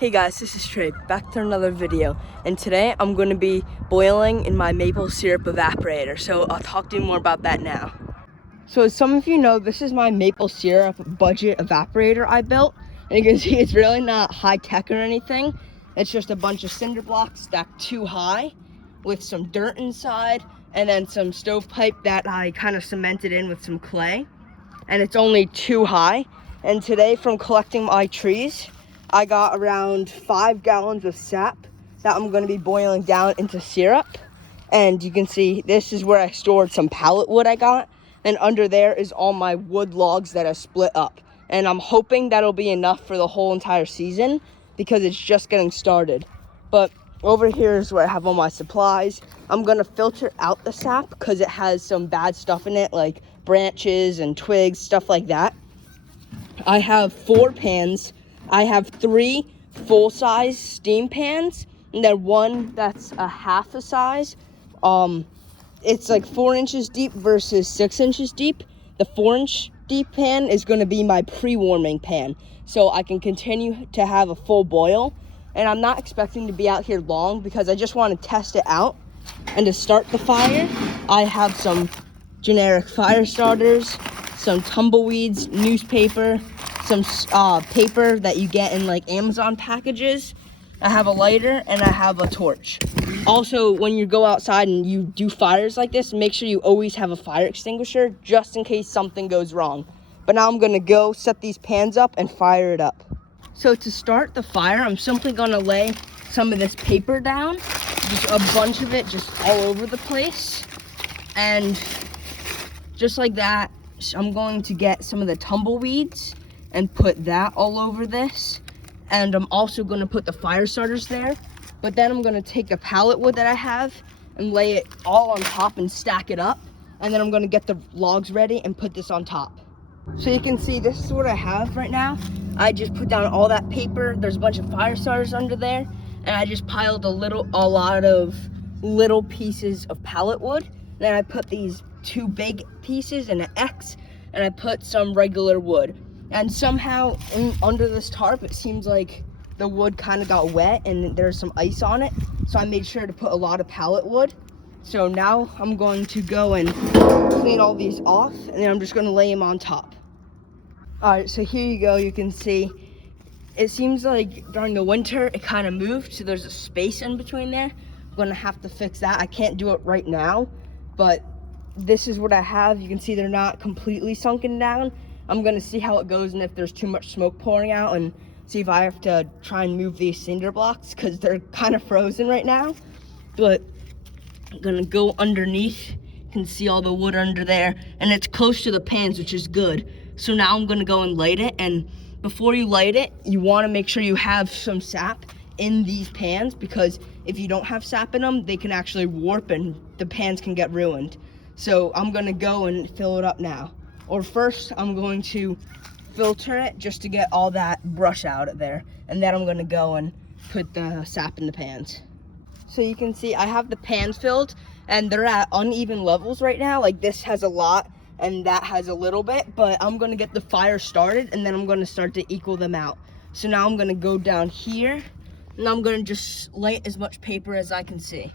Hey guys, this is Trey, back to another video, and today I'm going to be boiling in my maple syrup evaporator, so I'll talk to you more about that now. So as some of you know, this is my maple syrup budget evaporator I built, and you can see it's really not high tech or anything. It's just a bunch of cinder blocks stacked too high with some dirt inside, and then some stovepipe that I kind of cemented in with some clay, and it's only too high. And today, from collecting my trees, I got around 5 gallons of sap that I'm going to be boiling down into syrup. And you can see this is where I stored some pallet wood I got. And under there is all my wood logs that I split up. And I'm hoping that'll be enough for the whole entire season because it's just getting started. But over here is where I have all my supplies. I'm going to filter out the sap because it has some bad stuff in it, like branches and twigs, stuff like that. I have 4 pans. I have 3 full-size steam pans, and then one that's a half a size. It's like 4 inches deep versus 6 inches deep. The 4-inch deep pan is going to be my pre-warming pan, so I can continue to have a full boil. And I'm not expecting to be out here long because I just want to test it out. And to start the fire, I have some generic fire starters, some tumbleweeds, newspaper, some paper that you get in like Amazon packages. I have a lighter and I have a torch. Also, when you go outside and you do fires like this, make sure you always have a fire extinguisher just in case something goes wrong. But now I'm gonna go set these pans up and fire it up. So to start the fire, I'm simply gonna lay some of this paper down, just a bunch of it just all over the place. And just like that, I'm going to get some of the tumbleweeds and put that all over this. And I'm also going to put the fire starters there. But then I'm going to take the pallet wood that I have and lay it all on top and stack it up. And then I'm going to get the logs ready and put this on top. So you can see this is what I have right now. I just put down all that paper. There's a bunch of fire starters under there. And I just piled a lot of little pieces of pallet wood. Then I put these 2 big pieces and an X, and I put some regular wood. And somehow under this tarp, it seems like the wood kind of got wet and there's some ice on it. So I made sure to put a lot of pallet wood. So now I'm going to go and clean all these off, and then I'm just going to lay them on top. All right, so here you go. You can see it seems like during the winter it kind of moved, so there's a space in between there. I'm going to have to fix that. I can't do it right now, but this is what I have. You can see they're not completely sunken down. I'm gonna see how it goes and if there's too much smoke pouring out, and see if I have to try and move these cinder blocks because they're kind of frozen right now. But I'm gonna go underneath. You can see all the wood under there, and it's close to the pans, which is good. So now I'm gonna go and light it, and before you light it, you wanna make sure you have some sap in these pans, because if you don't have sap in them, they can actually warp and the pans can get ruined. So I'm gonna go and fill it up now. Or first, I'm going to filter it just to get all that brush out of there. And then I'm gonna go and put the sap in the pans. So you can see I have the pans filled, and they're at uneven levels right now. Like this has a lot and that has a little bit, but I'm gonna get the fire started and then I'm gonna start to equal them out. So now I'm gonna go down here and I'm gonna just lay as much paper as I can see.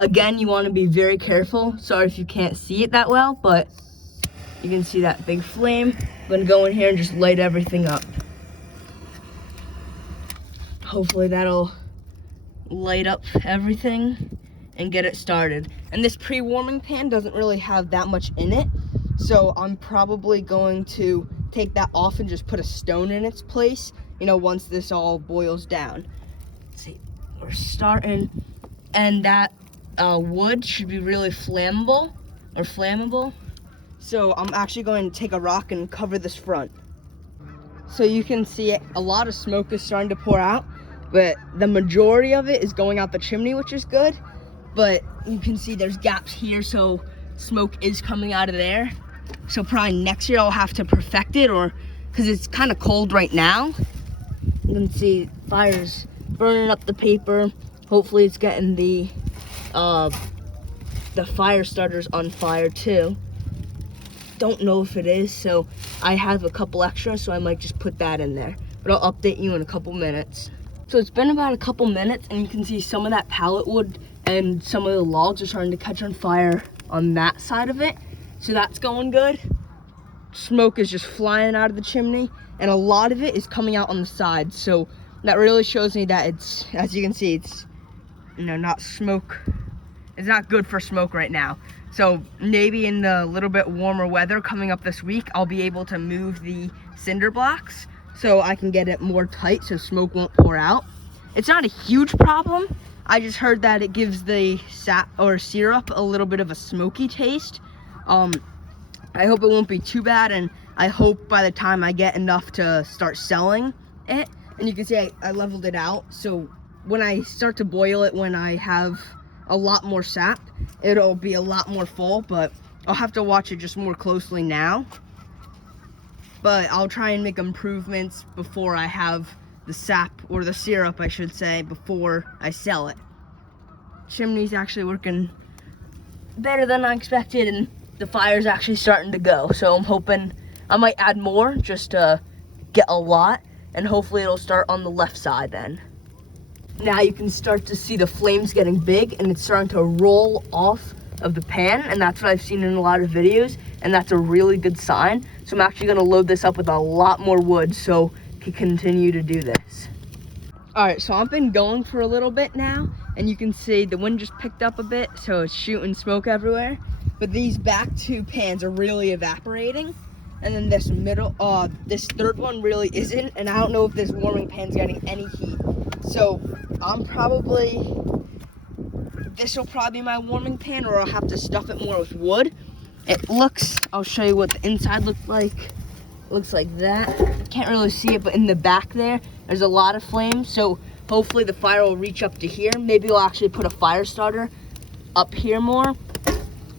Again, you wanna be very careful. Sorry if you can't see it that well, but you can see that big flame. I'm gonna go in here and just light everything up. Hopefully that'll light up everything and get it started. And this pre-warming pan doesn't really have that much in it, so I'm probably going to take that off and just put a stone in its place, you know, once this all boils down. Let's see, we're starting, and that wood should be really flammable. So I'm actually going to take a rock and cover this front. So you can see it, a lot of smoke is starting to pour out, but the majority of it is going out the chimney, which is good. But you can see there's gaps here, so smoke is coming out of there. So probably next year I'll have to perfect it, or because it's kind of cold right now. You can see fire's burning up the paper. Hopefully it's getting the fire starters on fire too. Don't know if it is, so I have a couple extra, so I might just put that in there. But I'll update you in a couple minutes. So it's been about a couple minutes, and you can see some of that pallet wood and some of the logs are starting to catch on fire on that side of it. So that's going good. Smoke is just flying out of the chimney, and a lot of it is coming out on the sides. So that really shows me that it's, as you can see, it's, you know, not smoke. It's not good for smoke right now. So maybe in the little bit warmer weather coming up this week, I'll be able to move the cinder blocks so I can get it more tight so smoke won't pour out. It's not a huge problem. I just heard that it gives the sap or syrup a little bit of a smoky taste. I hope it won't be too bad, and I hope by the time I get enough to start selling it, and you can see I leveled it out, so when I start to boil it, when I have a lot more sap, it'll be a lot more full, but I'll have to watch it just more closely now. But I'll try and make improvements before I have the sap, or the syrup I should say, before I sell it. Chimney's actually working better than I expected, and the fire's actually starting to go. So I'm hoping I might add more just to get a lot, and hopefully it'll start on the left side then. Now you can start to see the flames getting big, and it's starting to roll off of the pan, and that's what I've seen in a lot of videos, and that's a really good sign. So I'm actually gonna load this up with a lot more wood so I can continue to do this. All right, so I've been going for a little bit now, and you can see the wind just picked up a bit, so it's shooting smoke everywhere. But these back two pans are really evaporating, and then this this third one really isn't, and I don't know if this warming pan's getting any heat. So this will probably be my warming pan, or I'll have to stuff it more with wood. I'll show you what the inside looks like. It looks like that. Can't really see it, but in the back there's a lot of flames, so hopefully the fire will reach up to here. Maybe we'll actually put a fire starter up here more,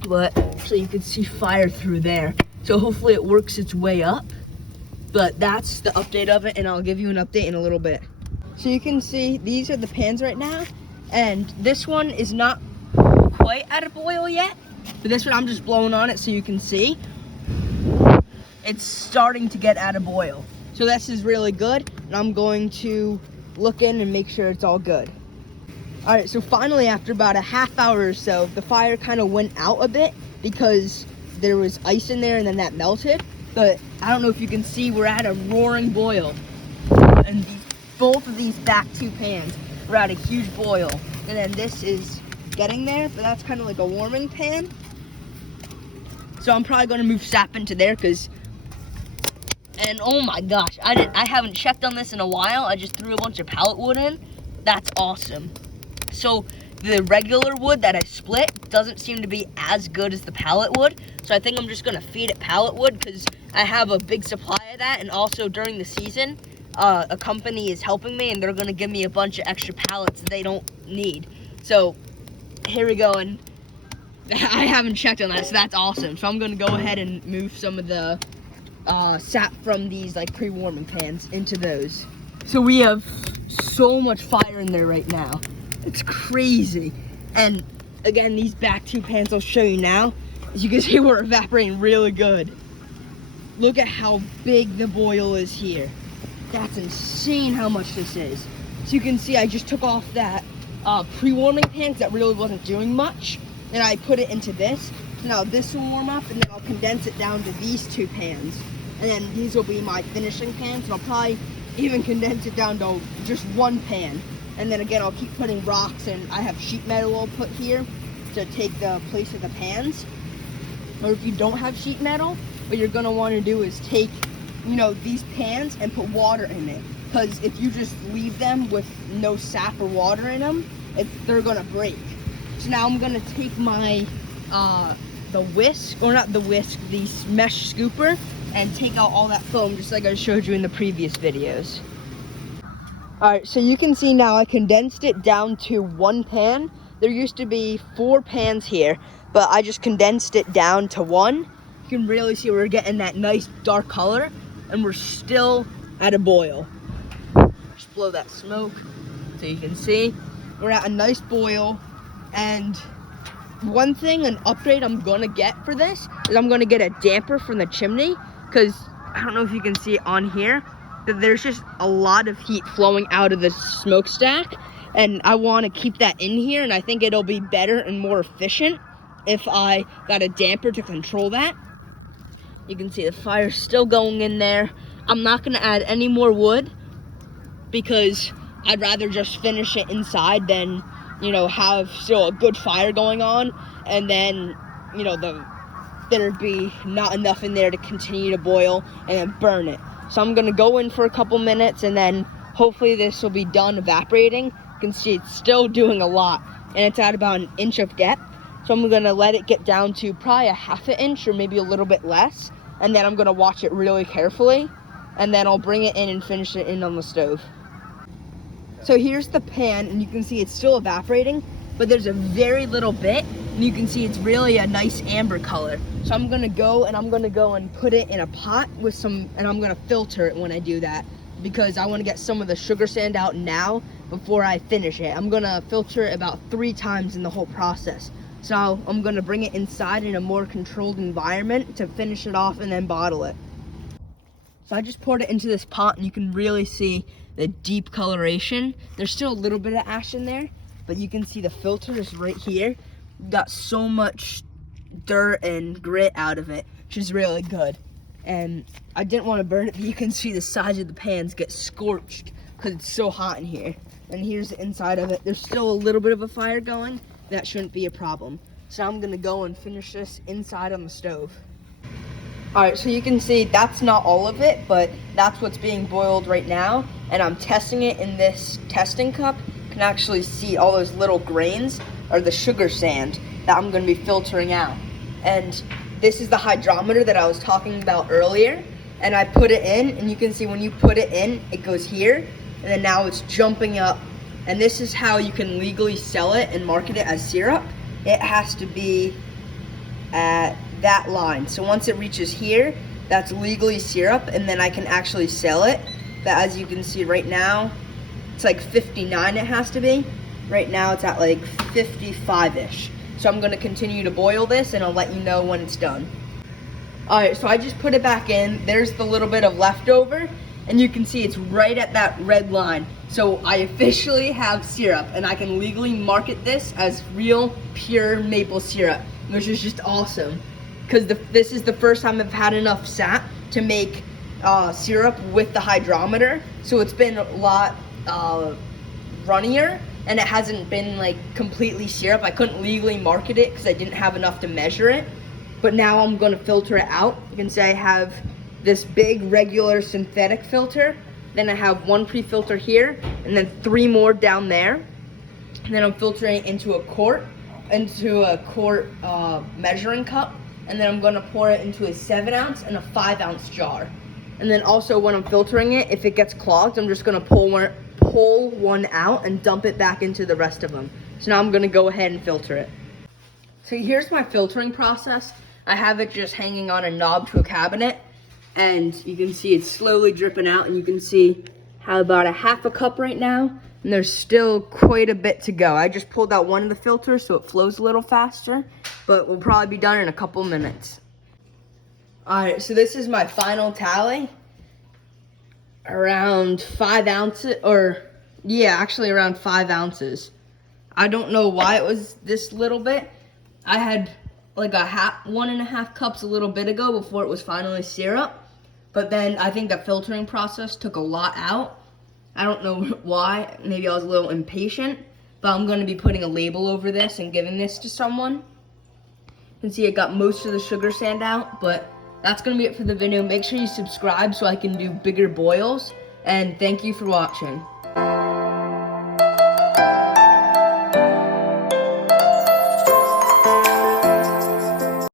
but so you can see fire through there. So hopefully it works its way up. But that's the update of it, and I'll give you an update in a little bit. So you can see these are the pans right now, and this one is not quite at a boil yet, but this one I'm just blowing on it so you can see. It's starting to get at a boil. So this is really good, and I'm going to look in and make sure it's all good. All right, so finally after about a half hour or so, the fire kind of went out a bit because there was ice in there and then that melted. But I don't know if you can see, we're at a roaring boil. And both of these back two pans are at a huge boil. And then this is getting there, but that's kind of like a warming pan. So I'm probably gonna move sap into there and oh my gosh, I haven't checked on this in a while. I just threw a bunch of pallet wood in. That's awesome. So the regular wood that I split doesn't seem to be as good as the pallet wood. So I think I'm just gonna feed it pallet wood because I have a big supply of that. And also during the season, a company is helping me and they're gonna give me a bunch of extra pallets they don't need. So here we go, and I haven't checked on that, so that's awesome. So I'm gonna go ahead and move some of the sap from these like pre-warming pans into those. So we have so much fire in there right now. It's crazy. And again, these back two pans I'll show you now. As you can see, we're evaporating really good. Look at how big the boil is here. That's insane how much this is. So you can see I just took off that pre-warming pan that really wasn't doing much, and I put it into this. Now this will warm up, and then I'll condense it down to these two pans, and then these will be my finishing pans, and I'll probably even condense it down to just one pan. And then again, I'll keep putting rocks, and I have sheet metal I'll put here to take the place of the pans. Or if you don't have sheet metal, what you're gonna want to do is take, you know, these pans and put water in it, because if you just leave them with no sap or water in them, they're gonna break. So now I'm gonna take my the mesh scooper, and take out all that foam just like I showed you in the previous videos. Alright, so you can see now I condensed it down to one pan. There used to be 4 pans here, but I just condensed it down to one. You can really see we're getting that nice dark color, and we're still at a boil. Just blow that smoke so you can see. We're at a nice boil, and one thing, an upgrade I'm gonna get for this is I'm gonna get a damper from the chimney, because I don't know if you can see it on here, that there's just a lot of heat flowing out of the smokestack, and I want to keep that in here, and I think it'll be better and more efficient if I got a damper to control that. You can see the fire's still going in there. I'm not going to add any more wood because I'd rather just finish it inside than, you know, have still a good fire going on, and then, you know, there'd be not enough in there to continue to boil and then burn it. So I'm gonna go in for a couple minutes, and then hopefully this will be done evaporating. You can see it's still doing a lot, and it's at about 1 inch of depth. So I'm gonna let it get down to probably a 1/2 inch or maybe a little bit less, and then I'm gonna watch it really carefully, and then I'll bring it in and finish it in on the stove. So here's the pan, and you can see it's still evaporating, but there's a very little bit, and you can see it's really a nice amber color. So I'm gonna go and put it in a pot with some, and I'm gonna filter it when I do that, because I wanna get some of the sugar sand out now before I finish it. I'm gonna filter it about 3 times in the whole process. So I'm gonna bring it inside in a more controlled environment to finish it off and then bottle it. So I just poured it into this pot, and you can really see the deep coloration. There's still a little bit of ash in there, but you can see the filter is right here. Got so much dirt and grit out of it, which is really good. And I didn't want to burn it, but you can see the sides of the pans get scorched because it's so hot in here. And here's the inside of it. There's still a little bit of a fire going. That shouldn't be a problem. So I'm gonna go and finish this inside on the stove. All right, so you can see that's not all of it, but that's what's being boiled right now. And I'm testing it in this testing cup. You can actually see all those little grains are the sugar sand that I'm gonna be filtering out. And this is the hydrometer that I was talking about earlier. And I put it in, and you can see when you put it in, it goes here, and then now it's jumping up. And this is how you can legally sell it and market it as syrup. It has to be at that line. So once it reaches here, that's legally syrup, and then I can actually sell it. But as you can see right now, it's like 59 it has to be. Right now it's at like 55-ish. So I'm gonna continue to boil this, and I'll let you know when it's done. All right, so I just put it back in. There's the little bit of leftover, and you can see it's right at that red line. So I officially have syrup, and I can legally market this as real, pure maple syrup, which is just awesome. Because this is the first time I've had enough sap to make syrup with the hydrometer. So it's been a lot runnier, and it hasn't been like completely syrup. I couldn't legally market it because I didn't have enough to measure it. But now I'm gonna filter it out. You can see I have this big regular synthetic filter. Then I have 1 pre-filter here, and then 3 more down there. And then I'm filtering it into a quart measuring cup. And then I'm gonna pour it into a 7-ounce and a 5-ounce jar. And then also when I'm filtering it, if it gets clogged, I'm just gonna pull one out and dump it back into the rest of them. So now I'm gonna go ahead and filter it. So here's my filtering process. I have it just hanging on a knob to a cabinet, and you can see it's slowly dripping out, and you can see how about a 1/2 cup right now, and there's still quite a bit to go. I just pulled out one of the filters so it flows a little faster, but we'll probably be done in a couple minutes. All right, so this is my final tally. Around 5 ounces, actually around 5 ounces. I don't know why it was this little bit. I had like 1.5 cups a little bit ago before it was finally syrup, but then I think the filtering process took a lot out. I don't know why. Maybe I was a little impatient, but I'm going to be putting a label over this and giving this to someone. You can see it got most of the sugar sand out, but that's going to be it for the video. Make sure you subscribe so I can do bigger boils, and thank you for watching.